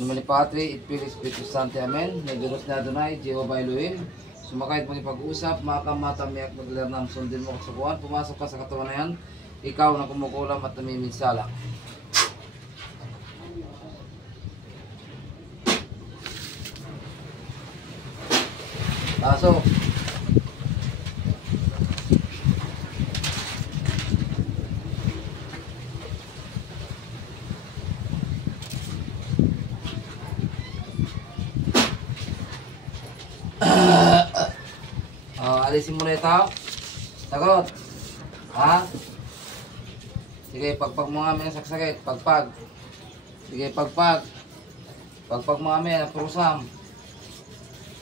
Numani Patri, Itpili, Espiritu Santo, Amen. Nagdiros na Adonai, Jehovah Elohim. Sumakait mong ipag-usap, makamata, miyak, maglernam, sundin mo kasukuhan. Pumasok ka sa katawan na yan, ikaw na kumukulam at namiminsala. Pasok. Alisin mo na ito. Sagot. Ha? Sige, pagpag mo nga may saksakit. Pagpag. Sige, pagpag. Pagpag mo nga may aprosam.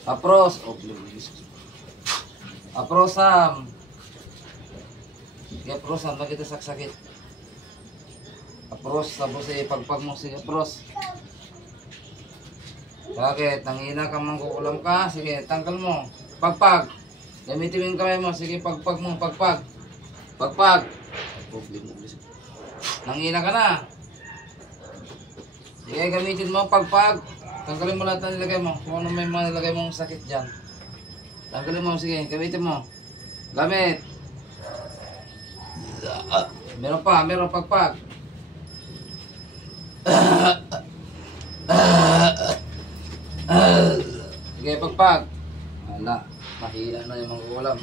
Apros. Oh, aprosam. Sige, aprosam. Bakit ito saksakit? Apros. Tapos pagpag mo. Sige, apros. Bakit? Nangina ka mangkukulam ka. Sige, tanggal mo. Pagpag. Gamitin mo yung kamay mo. Sige, pagpag mo. Pagpag. Pagpag. Nangina ka na. Sige, gamitin mo. Pagpag. Tanggalin mo lahat na nilagay mo. Kung ano may mga nilagay mong sakit dyan. Tanggalin mo. Sige, gamitin mo. Gamit. Meron pa. Meron pagpag. Sige, pagpag. Wala. Mahina na yung mga ulam.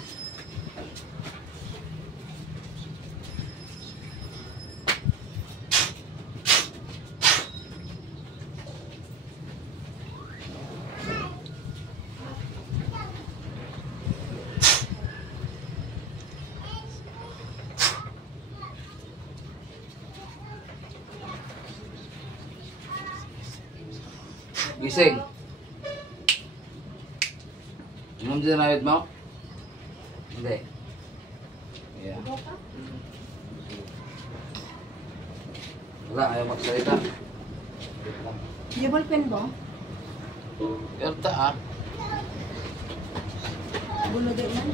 Gising. Inom din na mo? Hindi. Yeah. Wala, ayaw magsalita. Di ballpen ba? Erta ah. Bulogay man.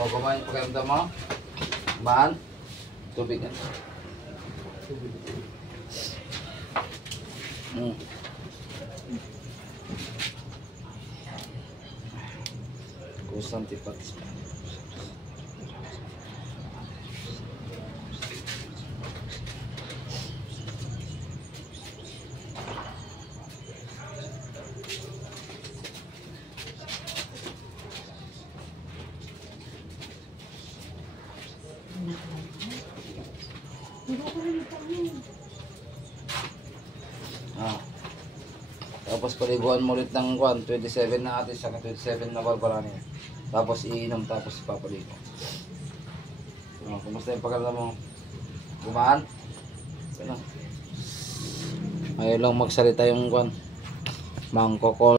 O, kumain pakiramdam mo? Bahan? Tubig yan. Kusang tipat. Tapos paliguan mo ulit ng 27 na atis saka 27 na Barbara niya. Tapos iinom tapos papaligo. Kumusta yung pagkalam mo? Gumaan? Ayaw lang magsalita yung mangkokol.